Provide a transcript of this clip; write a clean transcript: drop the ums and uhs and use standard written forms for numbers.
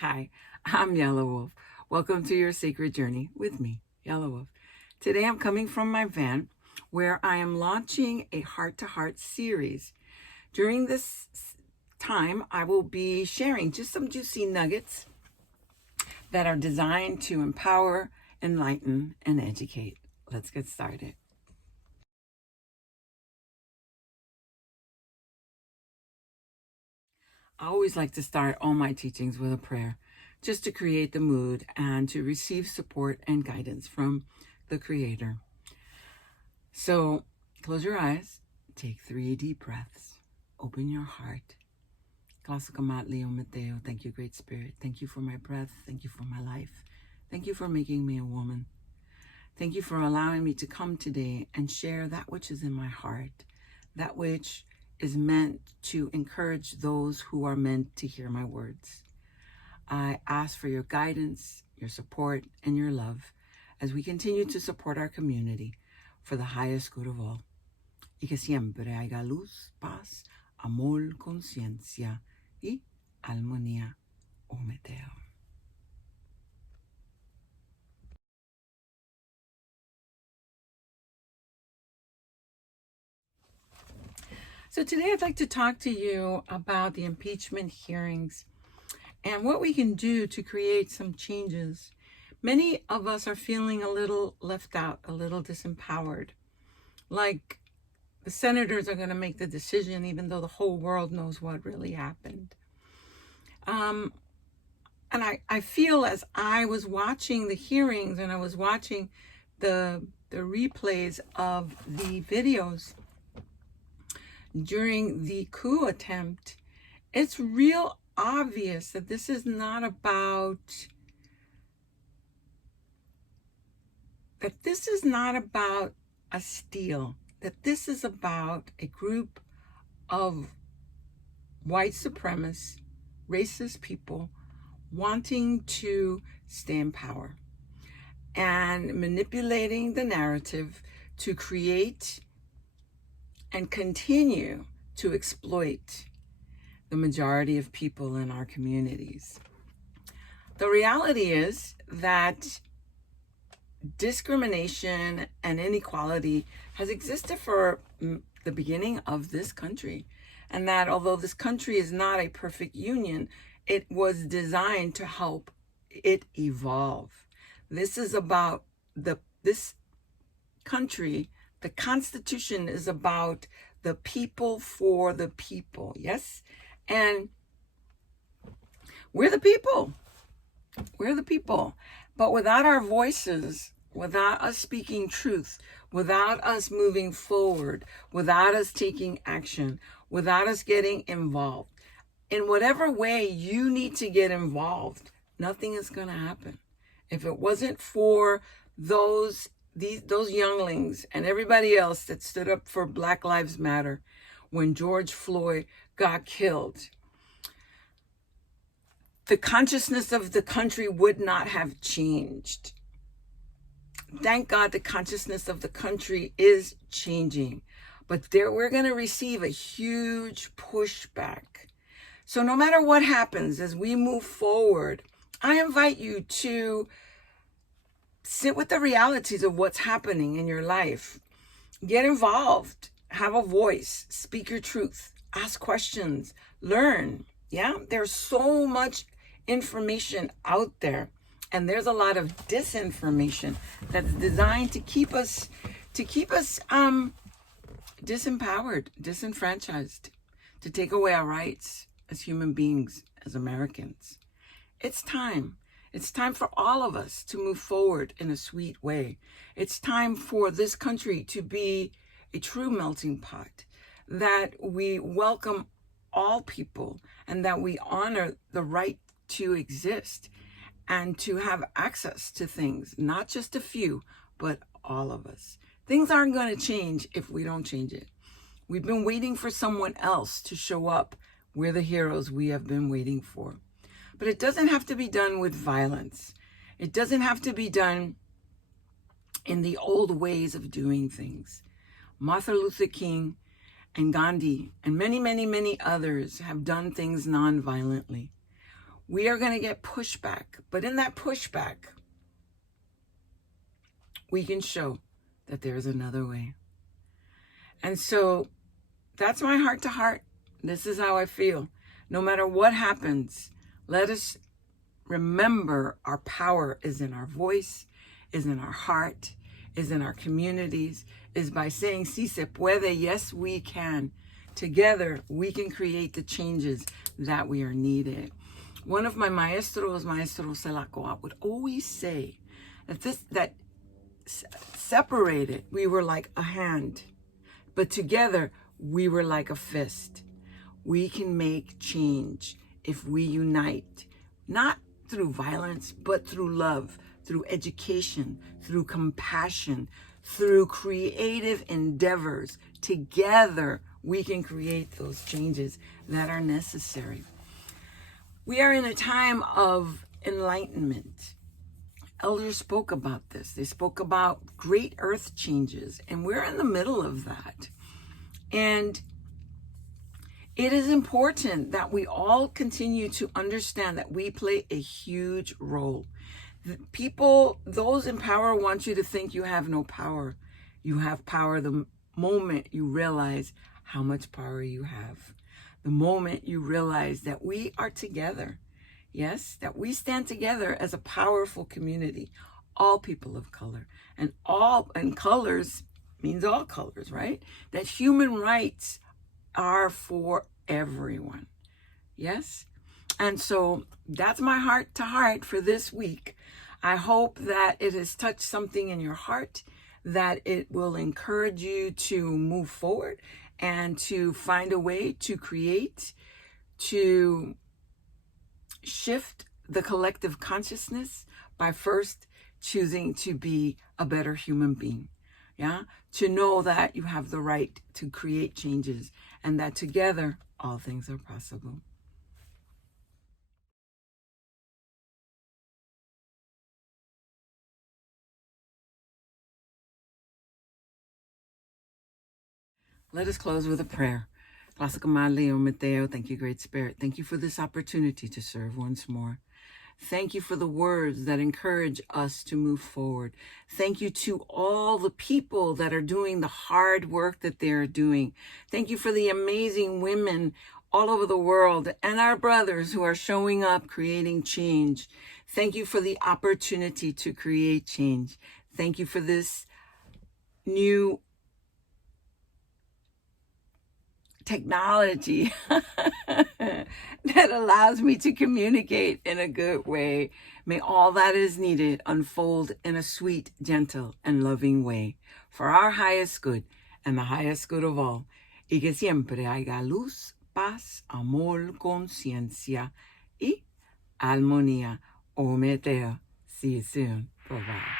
Hi, I'm Yellow Wolf. Welcome to your sacred journey with me, Yellow Wolf. Today I'm coming from my van where I am launching a heart-to-heart series. During this time, I will be sharing just some juicy nuggets that are designed to empower, enlighten, and educate. Let's get started. I always like to start all my teachings with a prayer, just to create the mood and to receive support and guidance from the Creator. So close your eyes, take 3 deep breaths, open your heart. Thank you, Great Spirit. Thank you for my breath. Thank you for my life. Thank you for making me a woman. Thank you for allowing me to come today and share that which is in my heart, that which is meant to encourage those who are meant to hear my words. I ask for your guidance, your support, and your love as we continue to support our community for the highest good of all. Y que siempre haya luz, paz, amor, conciencia y armonía. Ometeo. So today I'd like to talk to you about the impeachment hearings and what we can do to create some changes. Many of us are feeling a little left out, a little disempowered, like the senators are going to make the decision even though the whole world knows what really happened. And I feel as I was watching the hearings and I was watching the replays of the videos during the coup attempt, it's real obvious that this is not about a steal, that this is about a group of white supremacist, racist people wanting to stay in power and manipulating the narrative to create and continue to exploit the majority of people in our communities. The reality is that discrimination and inequality has existed for the beginning of this country, and that although this country is not a perfect union, it was designed to help it evolve. This is about this country. The Constitution is about the people for the people, yes? And we're the people. We're the people. But without our voices, without us speaking truth, without us moving forward, without us taking action, without us getting involved, in whatever way you need to get involved, nothing is going to happen. If it wasn't for those younglings and everybody else that stood up for Black Lives Matter when George Floyd got killed, the consciousness of the country would not have changed. Thank God the consciousness of the country is changing, but we're going to receive a huge pushback. So no matter what happens as we move forward, I invite you to sit with the realities of what's happening in your life. Get involved, have a voice, speak your truth, ask questions, learn. Yeah, there's so much information out there, and there's a lot of disinformation that's designed to keep us disempowered, disenfranchised, to take away our rights as human beings, as Americans. It's time. It's time for all of us to move forward in a sweet way. It's time for this country to be a true melting pot, that we welcome all people and that we honor the right to exist and to have access to things, not just a few, but all of us. Things aren't going to change if we don't change it. We've been waiting for someone else to show up. We're the heroes we have been waiting for. But it doesn't have to be done with violence. It doesn't have to be done in the old ways of doing things. Martin Luther King and Gandhi and many, many, many others have done things non-violently. We are going to get pushback, but in that pushback, we can show that there's another way. And so that's my heart to heart. This is how I feel. No matter what happens, let us remember our power is in our voice, is in our heart, is in our communities, is by saying, si se puede, yes, we can. Together, we can create the changes that we are needed. One of my maestros, Maestro Selacoa, would always say that separated, we were like a hand, but together, we were like a fist. We can make change if we unite, not through violence, but through love, through education, through compassion, through creative endeavors. Together, we can create those changes that are necessary. We are in a time of enlightenment. Elders spoke about this. They spoke about great earth changes, and we're in the middle of that. And it is important that we all continue to understand that we play a huge role. People, those in power want you to think you have no power. You have power the moment you realize how much power you have. The moment you realize that we are together. Yes, that we stand together as a powerful community. All people of color. And colors means all colors, right? That human rights are for everyone. Yes? And so that's my heart to heart for this week. I hope that it has touched something in your heart, that it will encourage you to move forward and to find a way to create, to shift the collective consciousness by first choosing to be a better human being. Yeah, to know that you have the right to create changes and that together all things are possible. Let us close with a prayer. Classical Madre Mateo, thank you, Great Spirit. Thank you for this opportunity to serve once more. Thank you for the words that encourage us to move forward. Thank you to all the people that are doing the hard work that they're doing. Thank you for the amazing women all over the world and our brothers who are showing up, creating change. Thank you for the opportunity to create change. Thank you for this new technology that allows me to communicate in a good way. May all that is needed unfold in a sweet, gentle, and loving way for our highest good and the highest good of all. Y que siempre haya luz, paz, amor, conciencia y armonía. Ometea. See you soon. Bye-bye.